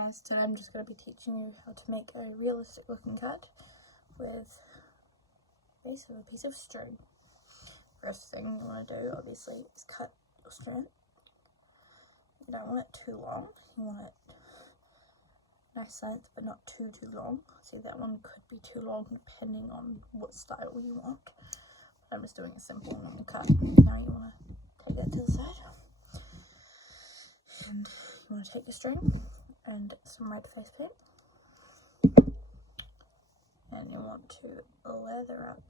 guys, today I'm just going to be teaching you how to make a realistic looking cut with a piece of string. First thing you want to do obviously is cut your string. You don't want it too long, you want it nice length but not too long. See, that one could be too long depending on what style you want. I'm just doing a simple normal cut. Now you want to take that to the side and you want to take your string and some red face paint, and you want to lather up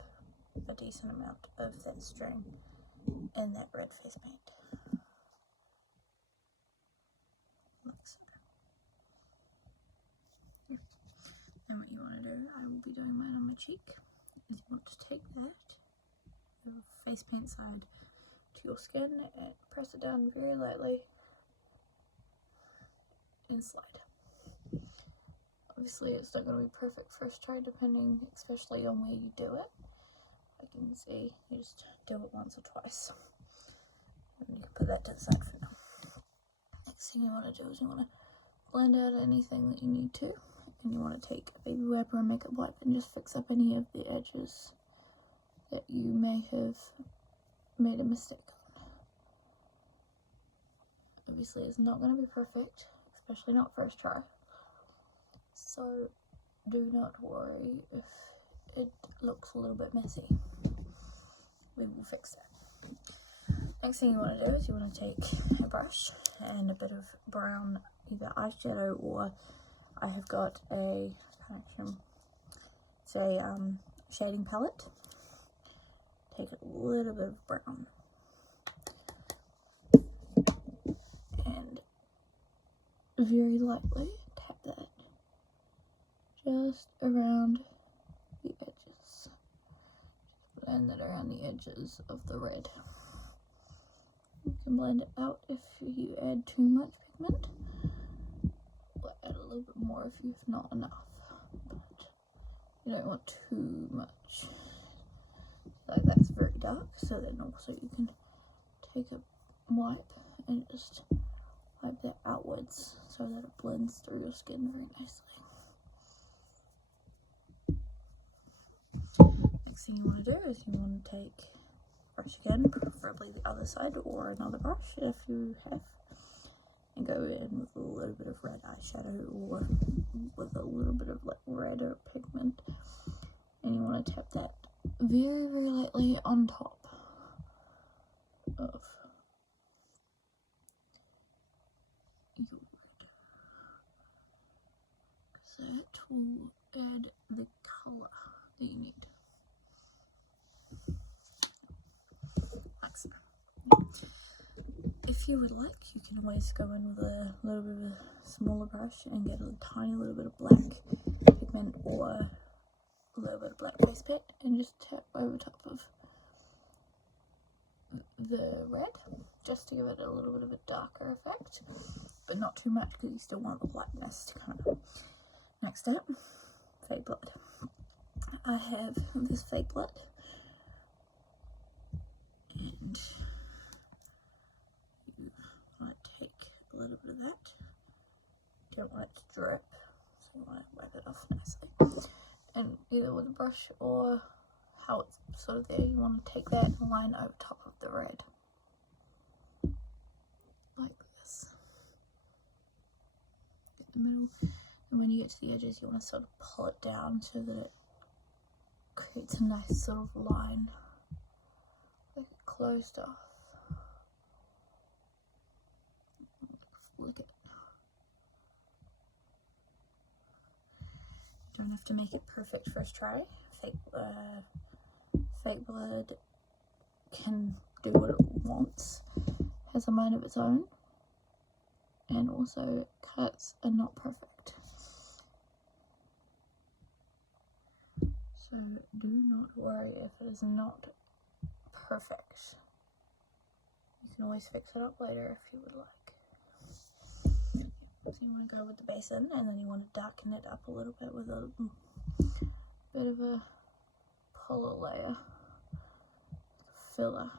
a decent amount of that string in that red face paint, like so. And what you want to do, I will be doing mine on my cheek, is you want to take that, your face paint side, to your skin and press it down very lightly and slide. Obviously it's not going to be perfect first try, depending especially on where you do it. I can see you just do it once or twice, and you can put that to the side for now. Next thing you want to do is you want to blend out anything that you need to, and you want to take a baby wipe or a makeup wipe and just fix up any of the edges that you may have made a mistake on. Obviously it's not going to be perfect, especially not first try, so do not worry if it looks a little bit messy. We will fix that. Next thing you want to do is you want to take a brush and a bit of brown, either eyeshadow or I have got a shading palette. Take a little bit of brown and very lightly tap that just around the edges. Blend that around the edges of the red. You can blend it out if you add too much pigment, or add a little bit more if you've not enough, but you don't want too much. Like that's very dark, so then also you can take a wipe and just wipe that outwards so that it blends through your skin very nicely. Next thing you want to do is you want to take a brush again, preferably the other side or another brush if you have, and go in with a little bit of red eyeshadow or with a little bit of like redder pigment, and you want to tap that very, very lightly on top of your red, because that will add the colour that you need. Like so. If you would like, you can always go in with a little bit of a smaller brush and get a tiny little bit of black pigment or a little bit of black face paint and just tap over top of the red, just to give it a little bit of a darker effect, but not too much because you still want the blackness to come out. Next up, fake blood. I have this fake blood, and you want to take a little bit of that. You don't want it to drip, so you want to wipe it off nicely. And either with a brush or how it's sort of there, you want to take that and line over top of the red, like this, in the middle. And when you get to the edges, you want to sort of pull it down so that it creates a nice sort of line, like it closed off. Flick it. You don't have to make it perfect first try. Fake blood can do what it wants, has a mind of its own, and also cuts are not perfect. So do not worry if it is not perfect. You can always fix it up later if you would like. So you want to go with the basin, and then you want to darken it up a little bit with a bit of a puller layer, filler.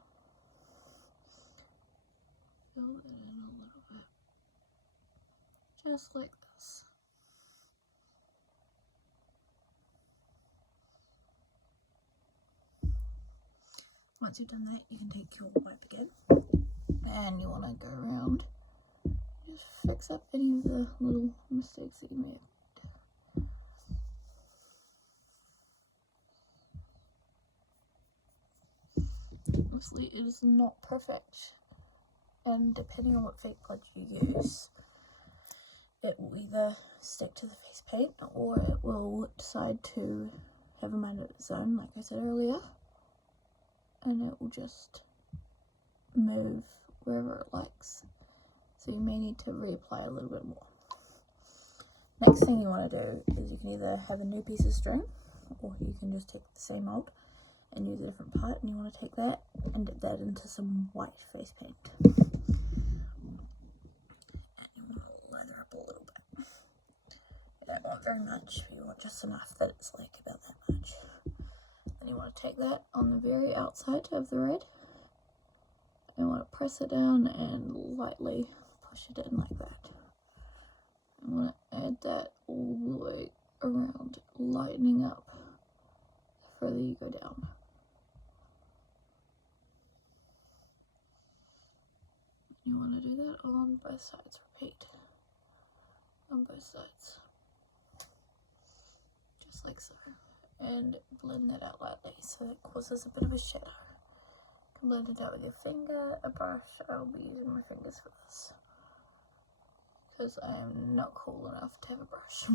Fill it in a little bit, just like else. Once you've done that, you can take your wipe again, and you want to go around, just fix up any of the little mistakes that you made. Obviously, it is not perfect, and depending on what fake pledge you use, it will either stick to the face paint or it will decide to have a mind of its own, like I said earlier, and it will just move wherever it likes. So you may need to reapply a little bit more. Next thing you want to do is you can either have a new piece of string, or you can just take the same old and use a different part, and you want to take that and dip that into some white face paint. And you want to lather up a little bit. You don't want very much, but you want just enough that it's like about that much. Then you want to take that on the very outside of the red, and you want to press it down and lightly push it in like that. You want to add that all the way around, lightening up the further you go down. You want to do that on both sides. Repeat. On both sides. Just like so. And blend that out lightly so it causes a bit of a shadow. You can blend it out with your finger, a brush. I'll be using my fingers for this, because I am not cool enough to have a brush.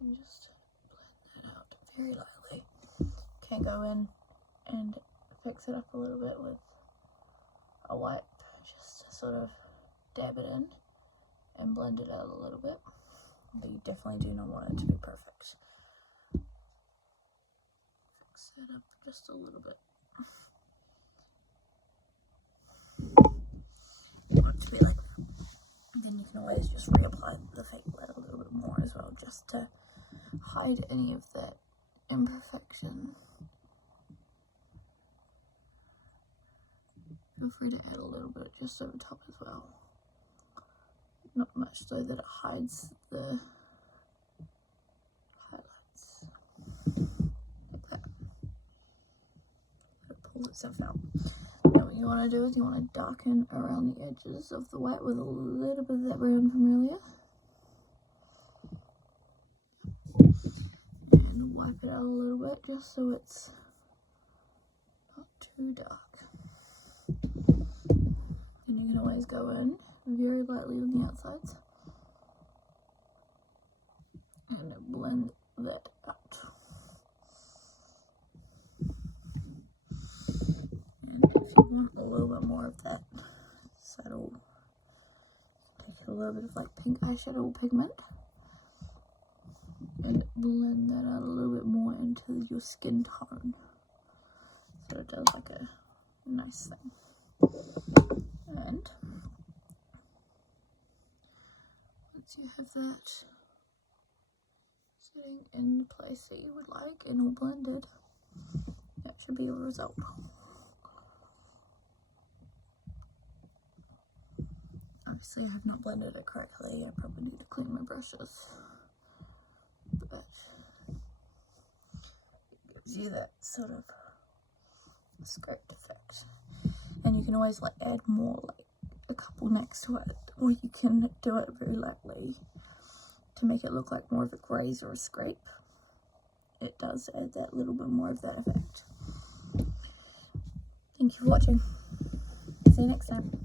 And just blend that out very lightly. Okay, go in and fix it up a little bit with a wipe. Just to sort of dab it in and blend it out a little bit, but you definitely do not want it to be perfect. Fix it up just a little bit. You want it to be like that. And then you can always just reapply the fake lead a little bit more as well, just to hide any of that imperfection. Feel free to add a little bit just over top as well. Not much so that it hides the highlights. Like that. It pulls itself out. Now what you want to do is you want to darken around the edges of the white with a little bit of that brown from earlier. And wipe it out a little bit just so it's not too dark. And you can always go in very lightly on the outsides and blend that out. And if you want a little bit more of that subtle, take a little bit of like pink eyeshadow pigment and blend that out a little bit more into your skin tone, so it does like a nice thing. And once you have that sitting in the place that you would like and all blended, that should be a result. Obviously I have not blended it correctly. I probably need to clean my brushes, but it gives you that sort of scraped effect. And you can always like add more, like a couple next to it, or you can do it very lightly to make it look like more of a graze or a scrape. It does add that little bit more of that effect. Thank you for watching. See you next time.